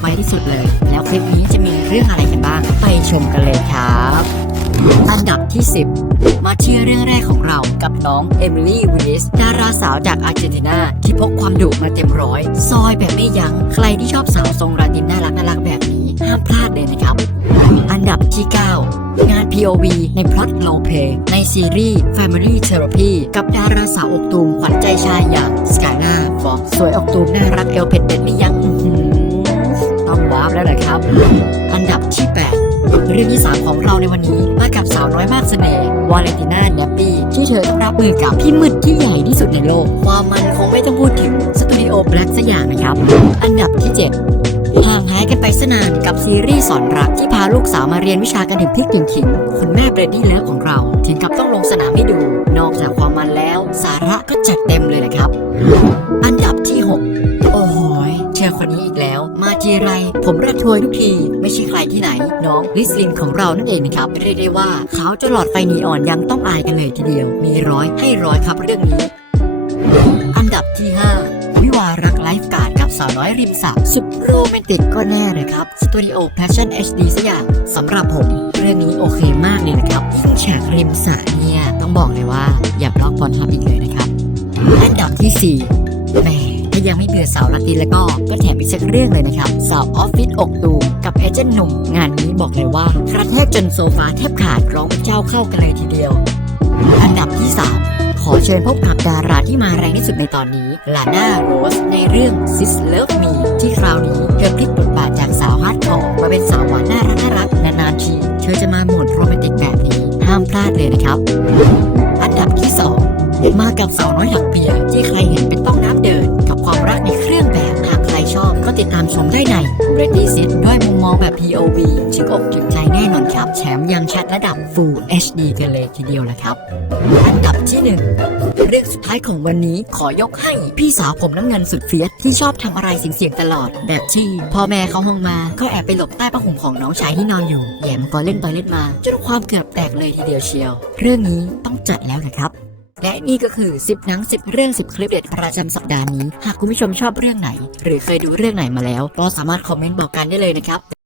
ไวที่สุดเลย แล้วคลิปนี้จะมีเรื่องอะไรกันบ้าง ไปชมกันเลยครับ อันดับที่ 10 มาที่เรื่องแรกของเรากับน้องเอมิลี่วิสดาราสาวจากอาร์เจนตินาที่พกความดุมาเต็มร้อย ซอยแบบไม่ยัง้ง ใครที่ชอบสาวทรงราตินน่ารักน่ารักแบบนี้ ห้ามพลาดเลยนะครับ อันดับที่ 9 งาน POV ในพล็อตโลเพในซีรีส์ Family Therapy กับดาราสาวอกตูมขวัญใจชายอย่างสกายล่าฟอกสวยอกตูมน่ารักเอวเผ็ดเป็นไม่ยัง้ง เรื่องที่ 3 ของเราในวันนี้มากับสาวน้อยมากเสน่ห์วาเลนติน่าแนปปี้ที่เธอต้องรับมือกับพี่มืดที่ใหญ่ที่สุดในโลก ความมันคงไม่ต้องพูดถึงสตูดิโอแบล็กสักอย่างนะครับ อันดับที่ 7 ห่างหายกันไปสนานกับซีรีส์สอนรักที่พาลูกสาวมาเรียนวิชากันถึงพริกถึงขิงคุณแม่เบรดดี้แล้วของเรา ถึงกับต้องลงสนามให้ดู นอกจากความมันแล้ว สาระก็จัดเต็มเลยนะครับ อันดับที่ 6 โอ้โหเชอคนนี้อีกแล้ว มาทีไรผมระ ทวยทุกที ไม่ใช่ใครที่ไหน น้องลิสลินของเรานั่นเองนะครับเรียกได้ว่าเขาวจะหลอดไฟนีอ่อนยังต้องอายกันเลยทีเดียว มีร้อยให้ร้อยครับเรื่องนี้ อันดับที่ 5 วิวารักไลฟ์การ์ดกับสาวน้อยริมสระสุดโรแมนติกก็แน่เลยครับสตูดิโอแพชชั่น HD สักอย่างสำหรับผมเรื่องนี้โอเคมากเลยนะครับยิ่งฉากริมสระเนี่ยต้องบอกเลยว่าอย่าบล็อกบอลทับอีกเลยนะครับ อันดับที่4แหม ถ้ายังไม่เบื่อสาวลาตินแล้วก็ ก็แถมอีกสักเรื่องเลยนะครับ สาวออฟฟิศอกตูมกับเอเจนต์หนุ่ม งานนี้บอกเลยว่ากระแทกจนโซฟาแทบขาดร้องเจ้าเข้ากันเลยทีเดียว อันดับที่ 3 ขอเชิญพบกับดาราที่มาแรงที่สุดในตอนนี้ลาน่าโรสในเรื่อง Sis Love Me ที่คราวนี้เธอพลิกบทบาทจากสาวฮาร์ดคอร์มาเป็นสาวหวานน่ารักน่ารักนานๆทีเธอจะมาโหมดโรแมนติกแบบนี้ห้ามพลาดเลยนะครับ อันดับที่ 2 มากับสาวน้อยหลักเปียที่ใครเห็นเป็นต้อง ใน Ready Set ด้วยมุมมองแบบ POV ถึงอกถึงใจแน่นอนครับ แถมยังชัดระดับ Full HD กันเลยทีเดียวแหละครับ อันดับที่ 1 เรื่องสุดท้ายของวันนี้ขอยกให้ พี่สาวผมน้ำเงินสุดเฟียสที่ชอบทำอะไรเสี่ยงๆตลอด แบบที่พ่อแม่เข้าห้องมาก็แอบไปหลบใต้ผ้าห่มของน้องชายที่นอนอยู่แย่มก็เล่นไปเล่นมาจนความเกือบแตกเลยทีเดียวเชียว เรื่องนี้ต้องจัดแล้วนะครับ และนี่ก็คือ 10 หนัง 10 เรื่อง 10 คลิปเด็ดประจำสัปดาห์นี้ หากคุณผู้ชมชอบเรื่องไหน หรือเคยดูเรื่องไหนมาแล้ว ก็สามารถคอมเมนต์บอกกันได้เลยนะครับ